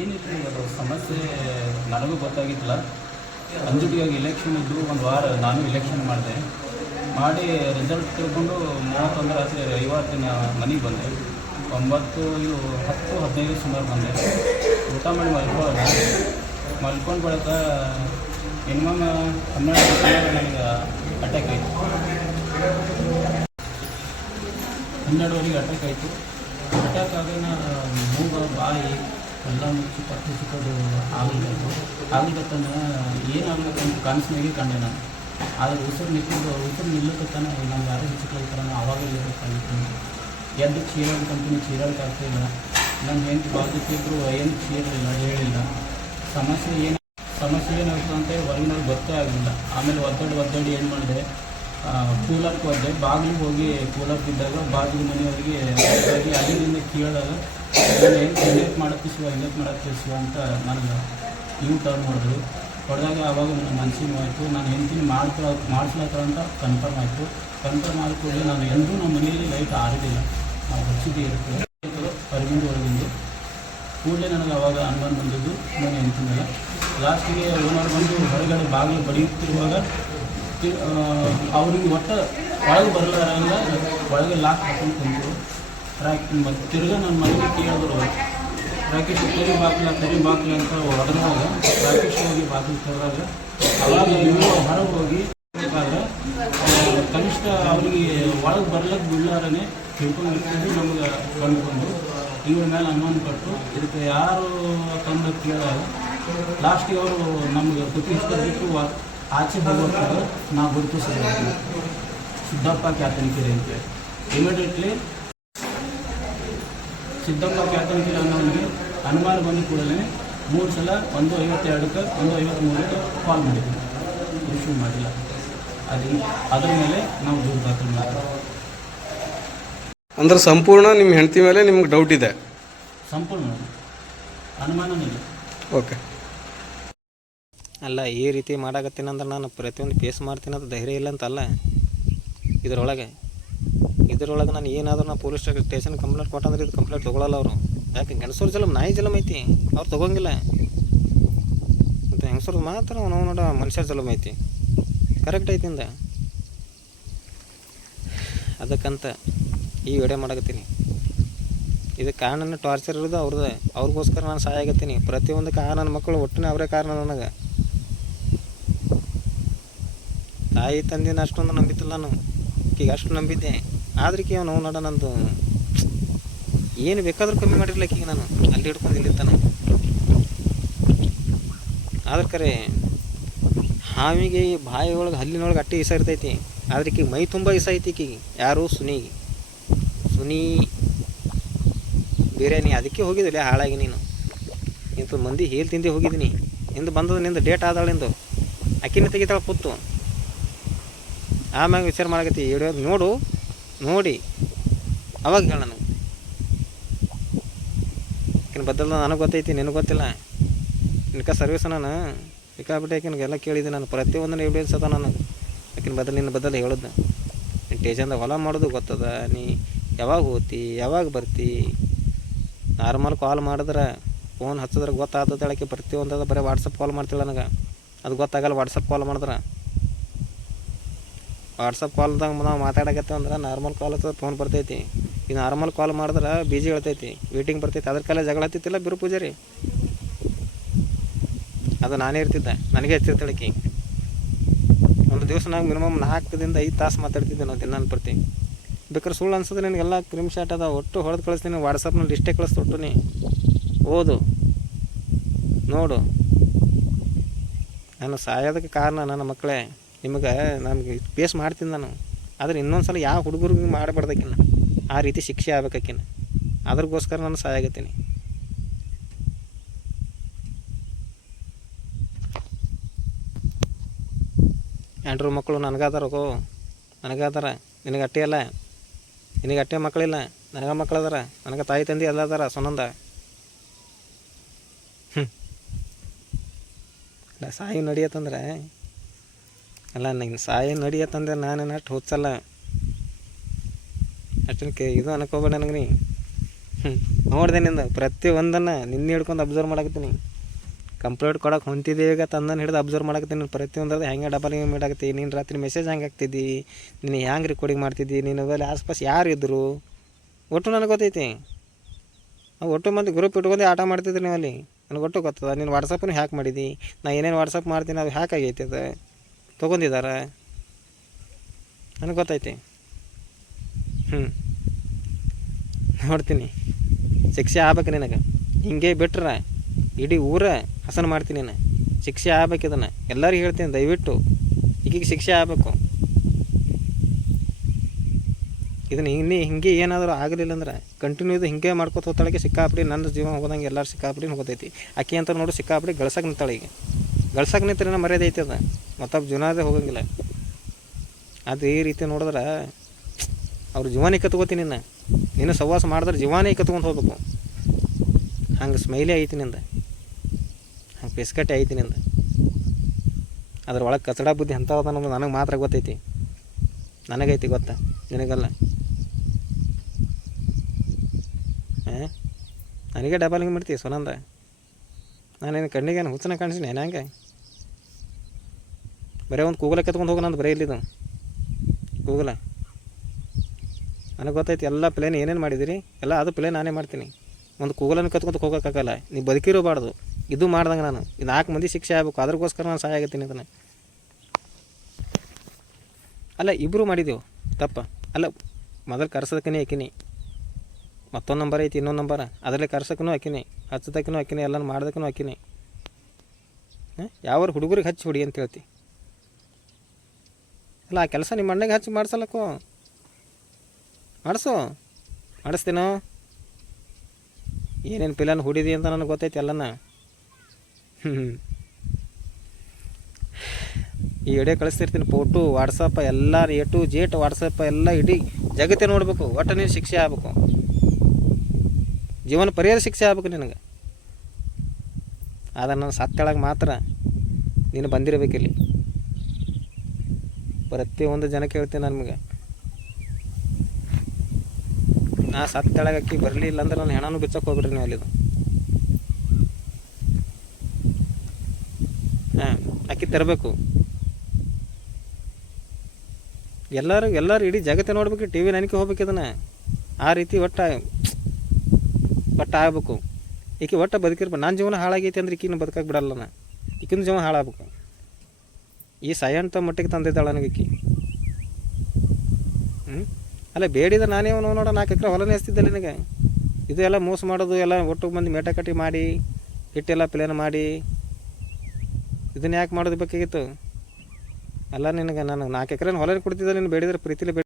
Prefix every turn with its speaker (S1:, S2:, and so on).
S1: ಏನಿತ್ತು ಅದು ಸಮಸ್ಯೆ? ನನಗೂ ಗೊತ್ತಾಗಿತ್ತಲ್ಲ ಅಂಜುಟಿಯಾಗಿ ಇಲೆಕ್ಷನ್ ಇದ್ದು ಒಂದು ವಾರ ನಾನು ಇಲೆಕ್ಷನ್ ಮಾಡಿದೆ. ಮಾಡಿ ರಿಸಲ್ಟ್ ತಿಳ್ಕೊಂಡು ಮೂವತ್ತೊಂದು ರಾತ್ರಿ ದಿನ ಮನೆಗೆ ಬಂದೆ. ಒಂಬತ್ತು ಇದು ಹತ್ತು, ಹದಿನೈದು ಸುಮಾರು ಬಂದೆ. ಊಟ ಮಾಡಿ ಮಲ್ಕೊಳ್ಳೋಣ. ಮಲ್ಕೊಂಡು ಬಳಿಕ ಮಿನಿಮಮ್ ಹನ್ನೆರಡು ನನಗೆ ಅಟ್ಯಾಕ್ ಆಯಿತು. ಹನ್ನೆರಡುವರೆಗೆ ಅಟ್ಯಾಕ್ ಆಯಿತು. ಅಟ್ಯಾಕ್ ಆಗ ಮೂಗ, ಬಾಯಿ ಎಲ್ಲ ಮುಚ್ಚಿ ಪಟ್ಟು ಚಿಕ್ಕದು ಆಗ್ಲಿತ್ತು ಆಗ್ಲಿಕತ್ತಂದ್ರೆ ಅಂತ ಕನಸಿನಾಗೆ ಕಂಡೆ ನಾನು. ಆದರೆ ಉಸಿರು ನಿಂತಿದ್ದು, ಉಸಿರು ನಿಲ್ಲಕತ್ತಾನ ನಮ್ಗೆ ಯಾರು ಹೆಚ್ಚಿಕ್ಲತ್ತಾರ ಅವಾಗ ಇರಬೇಕಾಗಿತ್ತು ಎದ್ದು ಚೀರಾಡಿ ಕಂಪನಿ ಚೀರಾಡಕ್ಕೆ ಆಗ್ತಿಲ್ಲ ನನ್ನ ಹೆಂಡತಿ ಬಾಧಿಸಿದ್ರು ಏನು ಚೀರಲಿಲ್ಲ, ಹೇಳಿಲ್ಲ. ಸಮಸ್ಯೆ ಏನು ಸಮಸ್ಯೆ ಏನಾಗ್ತದೆ ಅಂತ ಹೊರಗಿನಲ್ಲಿ ಗೊತ್ತೇ ಆಗಲಿಲ್ಲ ಆಮೇಲೆ ಒದ್ದಾಡಿ ಒದ್ದಾಡಿ ಏನು ಮಾಡಿದೆ? ಕೂಲರ್ಗೆ ಹೋದೆ ಬಾಗಿಲಿಗೆ ಹೋಗಿ ಕೂಲರ್ ಬಿದ್ದಾಗ ಬಾಗಿಲು ಮನೆಯವರಿಗೆ ಅಲ್ಲಿಂದ ಕೇಳಿದಾಗ ಮಾಡಕ್ಕೆ ಶಿವ ಇಂಜೆಕ್ಟ್ ಮಾಡಕ್ಕೆ ಶಿವ ಅಂತ ನನಗೆ ಯೂ ಟರ್ನ್ ಹೊಡೆದ್ರು ಹೊಡೆದಾಗ ಆವಾಗ ನನ್ನ ಮನಸ್ಸಿಗೆ ಆಯಿತು ನಾನು ಹೆಂಡ್ತೀನಿ ಮಾಡ್ಕೊಳ ಮಾಡಿಸ್ಲತ್ತಾರ ಅಂತ ಕನ್ಫರ್ಮ್ ಆಯಿತು. ಕನ್ಫರ್ಮ್ ಆದ ಕೂಡಲೇ ನಾನು ಎಂದೂ ನಮ್ಮ ಮನೆಯಲ್ಲಿ ಲೈಟ್ ಆರಿದಿಲ್ಲ ನಾವು ಹಚ್ಚಿದ್ದೇ ಇರುತ್ತೆ. ಅರವಿಂದ ಹೊರಗಿಂದು. ಕೂಡಲೇ ನನಗೆ ಆವಾಗ ಅನುಮಾನ ಬಂದಿದ್ದು ನಾನು ಹೆಂಡ್ತಿನಲ್ಲ ಲಾಸ್ಟಿಗೆ ಓನರ್ ಬಂದು ಹೊರಗಡೆ ಬಾಗಿಲು ಬಡಿಯುತ್ತಿರುವಾಗ ಅವ್ರಿಗೆ ಒಟ್ಟು ಒಳಗೆ ಬರಲಾರಂಗ ಒಳಗೆ ಲಾಕ್ ಹಾಕೊಂಡು ಕುಂತರು ರಾಕ್ ಮತ್ತು ತಿರ್ಗಾ ನನ್ನ ಮನೆಗೆ ಕೇಳಿದ್ರು ರಾಕೇಶ್ ತೆರಿ ಬಾಕ್ಲ ತೆರಿ ಬಾಕ್ಲ ಅಂತ ಹೊಡೆದಾಗ ರಾಕೇಶ್ ಹೋಗಿ ಬಾಗಿಲು ತೆರೆದಾಗ ಅವಾಗ ಇವರು ಹೊರಗೆ ಹೋಗಿ ಕನಿಷ್ಠ ಅವರಿಗೆ ಒಳಗೆ ಬರ್ಲಕ್ಕೆ ಬಿಡ್ಲಾರನೆ ತಿಳ್ಕೊಂಡಿರ್ತೀವಿ ನಮ್ಗೆ ಕಂಡುಕೊಂಡು. ಇವ್ರ ಮೇಲೆ ಅನುಮಾನ ಪಟ್ಟು ಇದಕ್ಕೆ ಯಾರು ತಂದು ಕೇಳಿದಾಗ ಲಾಸ್ಟಿಗೆ ಅವರು ನಮ್ಗೆ ವಾ- ಆಚೆ ಹೋಗ್ಬೇಕಾದ್ರೆ ನಾವು ಗುರುತಿಸಿದ್ವಿ ಸಿದ್ದಪ್ಪ ಕ್ಯಾತನಕೆರೆ ಅಂತೇಳಿ ಇಮಿಡಿಯೇಟ್ಲಿ ಸಿದ್ದಪ್ಪ ಕ್ಯಾತನಕೆರೆ ಅನ್ನೋನಿಗೆ ಅನುಮಾನ ಬಂದ ಕೂಡಲೇ ಮೂರು ಸಲ ಒಂದು ಐವತ್ತೆರಡಕ್ಕೆ ಒಂದು ಐವತ್ತ್ಮೂರಕ್ಕೆ ಕಾಲ್ ಮಾಡಿದ್ವಿ ರಿಸೀವ್ ಮಾಡಿಲ್ಲ. ಅದು ಅದರ ಮೇಲೆ ನಾವು ದೂರು ದಾಖಲು ಮಾಡಿದ್ವಿ.
S2: ಅಂದ್ರೆ ಸಂಪೂರ್ಣ ನಿಮ್ಮ ಹೆಂಡತಿ ಮೇಲೆ ನಿಮ್ಗೆ ಡೌಟ್ ಇದೆ?
S1: ಸಂಪೂರ್ಣ ಅನುಮಾನನೇ ಇಲ್ಲ.
S2: ಓಕೆ
S3: ಅಲ್ಲ ಈ ರೀತಿ ಮಾಡಾಕತ್ತೀನಂದ್ರೆ ನಾನು ಪ್ರತಿಯೊಂದು ಫೇಸ್ ಮಾಡ್ತೀನಿ ಅಂತ ಧೈರ್ಯ ಇಲ್ಲ ಅಂತಲ್ಲ? ಇದರೊಳಗೆ ಇದರೊಳಗೆ ನಾನು ಏನಾದರೂ ನಾನು ಪೊಲೀಸ್ ಸ್ಟೇಷನ್ ಕಂಪ್ಲೇಂಟ್ ಕೊಟ್ಟಂದ್ರೆ ಇದು ಕಂಪ್ಲೇಂಟ್ ತೊಗೊಳಲ್ಲ ಅವರು. ಯಾಕೆ ಗಂಡಸೂರು ಜಲಮ್ ನಾಯಿ ಜಲಮ್ ಐತಿ? ಅವ್ರು ತೊಗೊಂಗಿಲ್ಲ. ಮತ್ತು ಹೆಂಗಸರು ಮಾತ್ರ ನಾವು ನೋಡ ಮನುಷ್ಯರ ಜಲಮ್ ಐತಿ. ಕರೆಕ್ಟ್ ಐತಿ ಅಂದ. ಅದಕ್ಕಂತ ಈ ವಿಡಿಯೋ ಮಾಡಕತ್ತೀನಿ. ಇದಕ್ಕೆ ಕಾರಣ ಟಾರ್ಚರ್ ಇರೋದು ಅವ್ರದ್ದು. ಅವ್ರಿಗೋಸ್ಕರ ನಾನು ಸಹಾಯ ಆಗತ್ತೀನಿ. ಪ್ರತಿಯೊಂದು ನನ್ನ ಮಕ್ಕಳು ಒಟ್ಟಿನ ಅವರೇ ಕಾರಣ ನನಗೆ. ತಾಯಿ ತಂದಿನ ಅಷ್ಟೊಂದು ನಂಬಿತ್ತಿಲ್ಲ ನಾನು. ಈಗ ಅಷ್ಟು ನಂಬಿದ್ದೆ. ಆದ್ರಿಕೆ ಅವನು, ನೋಡ ನಂದು. ಏನು ಬೇಕಾದರೂ ಕಮ್ಮಿ ಮಾಡಿರಲಿಲ್ಲ ಈಗ ನಾನು. ಅಲ್ಲಿ ಹಿಡ್ಕೊಂಡು ಇಲ್ಲಿತ್ತಾನ ಆದ್ರೆ ಕರೆ, ಹಾವಿಗೆ ಈ ಬಾಯಿ ಒಳಗೆ ಹಲ್ಲಿನೊಳಗೆ ಅಟ್ಟಿ ಇಸ ಇರ್ತೈತಿ. ಆದ್ರೆ ಮೈ ತುಂಬ ಇಸ ಐತಿ ಈಗ ಯಾರು? ಸುನಿಗೆ. ಸುನಿ ಬಿರಿಯಾನಿ ಅದಕ್ಕೆ ಹೋಗಿದ್ದಿಲ್ಲ, ಹಾಳಾಗಿ ನೀನು. ಇಂಥ ಮಂದಿ ಹೇಳಿ ತಿಂದೆ ಹೋಗಿದ್ದೀನಿ. ಇಂದು ಬಂದದ ನಿಂದು ಡೇಟ್ ಆದಾಳಿಂದು ಅಕ್ಕಿನ ತೆಗಿತಾಳೆ ಕೂತು ಆಮ್ಯಾಗ ವಿಚಾರ ಮಾಡಕತ್ತಿ ಹಿಡಿಯೋದು ನೋಡು ನೋಡಿ, ಅವಾಗ ಹೇಳ ನನಗೆ. ಬದಲ ನನಗೆ ಗೊತ್ತೈತಿ, ನಿನಗೆ ಗೊತ್ತಿಲ್ಲ? ಇನ್ಕ ಸರ್ವಿಸ್ ನಾನು ಸಿಕ್ಕಾಬಿಟ್ಟೆ ನನಗೆಲ್ಲ ಕೇಳಿದ್ದೆ ನಾನು, ಪ್ರತಿಯೊಂದನ್ನು ಎವಿಡೆನ್ಸ್ ಅದ ನನಗೆ. ಆಕಿನ ಬದಲು ನಿನ್ನ ಬದಲು ಹೇಳಿದ್ದೆ ನೀನು ಟೇಜಂದ ಹೊಲ ಮಾಡೋದು ಗೊತ್ತದ, ನೀ ಯಾವಾಗ ಹೋಗ್ತಿ ಯಾವಾಗ ಬರ್ತಿ? ನಾರ್ಮಲ್ ಕಾಲ್ ಮಾಡಿದ್ರೆ ಫೋನ್ ಹಚ್ಚಿದ್ರೆ ಗೊತ್ತಾಗ್ತದೆ ಹೇಳಕ್ಕೆ ಪ್ರತಿಯೊಂದದ ಬರೀ ವಾಟ್ಸಪ್ ಕಾಲ್ ಮಾಡ್ತಿಲ್ಲ ನನಗೆ. ಅದು ಗೊತ್ತಾಗಲ್ಲ ವಾಟ್ಸಪ್ ಕಾಲ್ ಮಾಡಿದ್ರೆ. ವಾಟ್ಸಪ್ ಕಾಲ್ದಾಗ ನಾವು ಮಾತಾಡಕತ್ತೇವೆ ಅಂದ್ರೆ ನಾರ್ಮಲ್ ಕಾಲ್ ಅಥವಾ ಫೋನ್ ಬರ್ತೈತಿ. ಈ ನಾರ್ಮಲ್ ಕಾಲ್ ಮಾಡಿದ್ರೆ ಬಿಜಿ ಹೇಳ್ತೈತಿ ವೇಟಿಂಗ್ ಬರ್ತೈತಿ, ಅದ್ರ ಕಾಲ ಜಗಳ ಹತ್ತಿತ್ತಿಲ್ಲ ಬಿರು ಪೂಜಾರಿ? ಅದು ನಾನೇ ಇರ್ತಿದ್ದೆ, ನನಗೆ ಹಚ್ಚಿರ್ತಾಳಕಿ ಒಂದು ದಿವಸ ನಾವು ಮಿನಿಮಮ್ ನಾಲ್ಕದಿಂದ ಐದು ತಾಸು ಮಾತಾಡ್ತಿದ್ದೆ ನಾವು ದಿನ ಪ್ರತಿ. ಬೇಕಾದ್ರೆ ಸುಳ್ಳು ಅನ್ಸೋದು ನಿನಗೆಲ್ಲ ಕ್ರಿಮ್ ಶಾಟ್ ಅದ ಒಟ್ಟು ಹೊಡೆದು ಕಳಿಸ್ತೀನಿ ವಾಟ್ಸಪ್ನಲ್ಲಿ ಇಷ್ಟೇ ಕಳಿಸ್ತೊಟ್ಟು ನೀ. ಓದು. ನೋಡು. ನಾನು ಸಾಯೋದಕ್ಕೆ ಕಾರಣ ನನ್ನ ಮಕ್ಕಳೇ. ನಿಮಗೆ ನಮಗೆ ಪೇಸ್ ಮಾಡ್ತೀನಿ ನಾನು. ಆದರೆ ಇನ್ನೊಂದು ಸಲ ಯಾವ ಹುಡುಗರಿಗೆ ಮಾಡಬಾರ್ದಕ್ಕಿನ್ನ ಆ ರೀತಿ ಶಿಕ್ಷೆ ಆಗ್ಬೇಕಾಕಿನ್ನ. ಅದ್ರಗೋಸ್ಕರ ನಾನು ಸಾಯಾಗತ್ತೀನಿ ಎಂಟ್ರು ಮಕ್ಕಳು ನನಗದಾರಗೋ ನನಗಾದಾರ. ನಿನಗೆ ಅಟ್ಟೆ ಅಲ್ಲ ನಿನಗೆ ಅಟ್ಟೆ ಮಕ್ಕಳಿಲ್ಲ. ನನಗೆ ಮಕ್ಕಳು ಅದಾರ ನನಗೆ ತಾಯಿ ತಂದೆ ಎಲ್ಲ ಅದಾರ ಸೊನಂದ ಹ್ಞೂ ಸಾಯಿ ನಡಿಯತ್ತಂದ್ರೆ ಅಲ್ಲ ನಿನ್ನ ಸಾಯಿ ನಡಿಯತ್ತಂದ್ರೆ ನಾನೇನು ಅಷ್ಟು ಹುಚ್ಚಲ್ಲ. ಅಷ್ಟಕ್ಕೆ ಇದು ಅನ್ಕೋಬೇಡ ನನಗೆ ನೀ. ಹ್ಞೂ ನೋಡಿದೆ ಪ್ರತಿ ಒಂದನ್ನು ನಿನ್ನೆ ಹಿಡ್ಕೊಂಡು ಅಬ್ಸರ್ವ್ ಮಾಡಾಕತ್ತೀನಿ. ಕಂಪ್ಲೇಂಟ್ ಕೊಡಕ್ಕೆ ಹೊಂತಿದ್ದೆ ಈಗ ತಂದನ್ನು ಹಿಡಿದು ಅಬ್ಸರ್ವ್ ಮಾಡಾಕತ್ತೀನಿ. ಪ್ರತಿಯೊಂದ್ರದ್ದು ಹೆಂಗೆ ಡಬಲ್ ಹಿಂಗೆ ಮಾಡಾಕತ್ತಿ ನೀನು ರಾತ್ರಿ ಮೆಸೇಜ್ ಹೆಂಗೆ ಹಾಕ್ತಿದ್ದಿ, ನೀನು ಹೆಂಗೆ ರೆಕಾರ್ಡಿಂಗ್ ಮಾಡ್ತಿದ್ದಿ, ನೀನು ಅಲ್ಲಿ ಆಸ್ಪಾಸ್ ಯಾರು ಇದ್ದರು ಒಟ್ಟು ನನಗೆ ಗೊತ್ತೈತಿ. ಒಟ್ಟು ಮಂದಿ ಗ್ರೂಪ್ ಇಟ್ಕೊಂಡು ಆಟ ಮಾಡ್ತಿದ್ರು ನೀವು ಅಲ್ಲಿ. ನನಗೆ ಒಟ್ಟು ಗೊತ್ತದ, ನೀನು ವಾಟ್ಸಪ್ಪನ್ನು ಹ್ಯಾಕ್ ಮಾಡಿದಿ. ನಾ ಏನೇನು ವಾಟ್ಸಪ್ ಮಾಡ್ತೀನಿ ಅದು ಹ್ಯಾಕ್ ಆಗೈತೆ ಅದು. ತೊಗೊಂಡಿದ್ದಾರೆ ನನಗೆ ಗೊತ್ತೈತಿ. ಹ್ಞೂ ನೋಡ್ತೀನಿ. ಶಿಕ್ಷೆ ಆಗ್ಬೇಕು ನಿನಗೆ. ಹಿಂಗೆ ಬಿಟ್ರೆ ಇಡೀ ಊರ ಹಸನ ಮಾಡ್ತೀನಿ ನಾನು. ಶಿಕ್ಷೆ ಆಗ್ಬೇಕು ಇದನ್ನು. ಎಲ್ಲರಿಗೂ ಹೇಳ್ತೀನಿ, ದಯವಿಟ್ಟು. ಈಗೀಗ ಶಿಕ್ಷೆ ಆಗಬೇಕು. ಇದನ್ನು ಇನ್ನೇ ಹಿಂಗೆ ಏನಾದರೂ ಆಗಲಿಲ್ಲ ಅಂದ್ರೆ ಕಂಟಿನ್ಯೂ ಇದು ಹಿಂಗೆ ಮಾಡ್ಕೊತ ಹೋಗ್ತಾಳಿಗೆ ಸಿಕ್ಕಾಪಡಿ ನನ್ನ ಜೀವನ ಹೋದಂಗೆ ಎಲ್ಲರೂ ಸಿಕ್ಕಾಪಡಿ ಹೋಗ್ತೈತಿ ಆಕೆ ಅಂತ ನೋಡು ಸಿಕ್ಕಾಪಡಿ ಗಳಸಕ್ಕೆ ನಿಂತಾಳೆ ಈಗ. ಗಳಸಕ್ಕೆ ನಿಂತ್ರೆ ಮರ್ಯಾದೆ ಐತೆ ಅದು. ಮತ್ತೊಬ್ಬ ಜೀವನದೇ ಹೋಗಂಗಿಲ್ಲ. ಅದು ಈ ರೀತಿ ನೋಡಿದ್ರೆ ಅವ್ರ ಜೀವಾನಿ ಕತ್ಕೋತೀನಿ ನಿನ್ನ. ನಿನ್ನ ಸವಾಸ ಮಾಡಿದ್ರೆ ಜೀವಾನಿ ಕತ್ಕೊಂಡು ಹೋಗ್ಬೇಕು. ಹಂಗೆ ಸ್ಮೈಲಿ ಐತಿ ನಿಂದ. ಹಂಗೆ ಪಿಸ್ಕಟ್ಟೆ ಐತಿ ನಿಂದ. ಅದ್ರ ಒಳಗೆ ಕಚಡ ಬುದ್ಧಿ ಅಂತ ಅದನ್ನ ನನಗೆ ಮಾತ್ರ ಗೊತ್ತೈತಿ. ನನಗೈತಿ ಗೊತ್ತಾ, ನಿನಗಲ್ಲ. ಹಾಂ? ನನಗೆ ಡಬಲ್ ಹಿಂಗೆ ಮಾಡ್ತೀವಿ ಸುನಂದ? ನಾನೇನು ಕಣ್ಣಿಗೆ ಏನು ಹುಚ್ಚನ ಕಾಣಿಸಿನಿ ಹಂಗೆ? ಬರೀ ಒಂದು ಕೂಗಲ ಕೆತ್ಕೊಂಡು ಹೋಗೋಣ ಅಂತ ಬರೀ ಇಲ್ಲಿದು. ಕೂಗಲ. ನನಗೆ ಗೊತ್ತೈತಿ, ಎಲ್ಲ ಪ್ಲೇನ್ ಏನೇನು ಮಾಡಿದಿರಿ? ಎಲ್ಲ ಅದು ಪ್ಲೇನ್ ನಾನೇ ಮಾಡ್ತೀನಿ. ಒಂದು ಕೂಗಲನ್ನು ಕತ್ಕೊಂತ ಹೋಗೋಕ್ಕಾಗಲ್ಲ. ನೀವು ಬದುಕಿರೋಬಾರ್ದು ಇದು ಮಾಡ್ದಂಗೆ ನಾನು. ಈ ನಾಲ್ಕು ಮಂದಿ ಶಿಕ್ಷೆ ಆಗಬೇಕು. ಅದಕ್ಕೋಸ್ಕರ ನಾನು ಸಹಾಯ ಆಗತ್ತೀನಿ ಅದನ್ನು. ಅಲ್ಲ ಇಬ್ಬರು ಮಾಡಿದೆವು ತಪ್ಪ. ಅಲ್ಲ, ಮೊದಲು ಕರ್ಸೋದಕ್ಕೇ ಆಕಿನಿ. ಮತ್ತೊಂದು ನಂಬರ್ ಐತಿ, ಇನ್ನೊಂದು ನಂಬರ ಅದರಲ್ಲಿ ಕರ್ಸೋಕ್ಕೂ ಆಕಿನಿ. ಹಚ್ಚದಕ್ಕೂ ಹಾಕಿನಿ ಎಲ್ಲ ಮಾಡ್ದಕ್ಕೂ ಹಾಕಿನಿ. ಹಾಂ? ಯಾವ ಹುಡುಗರಿಗೆ ಹಚ್ಚಿ ಹೊಡಿ ಅಂತ ಹೇಳ್ತಿ. ಅಲ್ಲ, ಆ ಕೆಲಸ ನಿಮ್ಮ ಅಣ್ಣಗೆ ಹಚ್ಚಿ ಮಾಡ್ಸಲ್ಲಕ್ಕೋ ಮಾಡಿಸು. ಮಾಡಿಸ್ತೀನೋ? ಏನೇನು ಪಿಲನ್ ಹುಡಿದಿ ಅಂತ ನನಗೆ ಗೊತ್ತೈತಿ ಎಲ್ಲನ? ಹ್ಞೂ ಈ ವಿಡಿಯೋ ಕಳಿಸ್ತಿರ್ತೀನಿ, ಫೋಟೋ, ವಾಟ್ಸಪ್ಪ ಎಲ್ಲ ಎ ಟು ಜೇಟ್ ವಾಟ್ಸಪ್ಪ, ಎಲ್ಲ ಇಡೀ ಜಗತ್ತೇ ನೋಡಬೇಕು. ಒಟ್ಟು ನೀನು ಶಿಕ್ಷೆ ಆಗ್ಬೇಕು. ಜೀವನ ಪರಿಹಾರ ಶಿಕ್ಷೆ ಆಗ್ಬೇಕು ನಿನಗೆ. ಆದ್ರೆ ನಾನು ಸತ್ತೊಳಗೆ ಮಾತ್ರ ನೀನು ಬಂದಿರಬೇಕಿಲ್ಲಿ. ಪ್ರತಿಯೊಂದು ಜನಕ್ಕೆ ಹೇಳ್ತೀನಿ ನಮಗೆ ನಾ ಸತ್ತೊಳಗೆ ಅಕ್ಕಿ ಬರಲಿಲ್ಲ ಅಂದ್ರೆ ನಾನು ಹೆಣನೂ ಬಿಚ್ಚಕ್ಕೆ ಹೋಗ್ಬಿಡ್ರಿ ನೀವು ಅಲ್ಲಿದು. ಹಾಂ, ಅಕ್ಕಿ ತರಬೇಕು. ಎಲ್ಲರೂ ಎಲ್ಲರೂ ಇಡೀ ಜಗತ್ತೇ ನೋಡ್ಬೇಕು, ಟಿ ವಿ ನನಗೆ ಹೋಗ್ಬೇಕು ಆ ರೀತಿ ಒಟ್ಟು ಒಟ್ಟು ಆಗ್ಬೇಕು. ಈಕೆ ಒಟ್ಟು ಬದುಕಿರ್ಬೇಕು ನನ್ನ ಜೀವನ ಹಾಳಾಗೈತಿ ಅಂದ್ರೆ ಈಕಿನ ಬದುಕಕ್ಕೆ ಬಿಡಲ್ಲ ನಾ ಈಕಿನ ಜೀವನ ಹಾಳಾಗ್ಬೇಕು. ಈ ಸಾಯಂತ ಮಟ್ಟಿಗೆ ತಂದಿದ್ದಾಳೆ ನನಗೆ ಈಕಿ. ಹ್ಞೂ ಅಲ್ಲ ಬೇಡಿದ್ರೆ ನಾನೇ ಅವನು ನೋಡ, ನಾಲ್ಕು ಎಕರೆ ಹೊಲನೇ ಹಚ್ತಿದ್ದೆ ನಿನಗೆ. ಇದು ಎಲ್ಲ ಮೋಸ ಮಾಡೋದು, ಎಲ್ಲ ಒಟ್ಟು ಮಂದಿ ಮೇಟಕಟ್ಟಿ ಮಾಡಿ, ಹಿಟ್ಟೆಲ್ಲ ಪ್ಲೇನ್ ಮಾಡಿ. ಇದನ್ನ ಯಾಕೆ ಮಾಡೋದು ಬೇಕಾಗಿತ್ತು? ಅಲ್ಲ ನಿನಗೆ, ನಾನು ನಾಲ್ಕು ಎಕರೆ ಹೊಲನೇ ಕೊಡ್ತಿದ್ದೆ, ನೀನು ಬೇಡಿದ್ರೆ ಪ್ರೀತಿಲಿ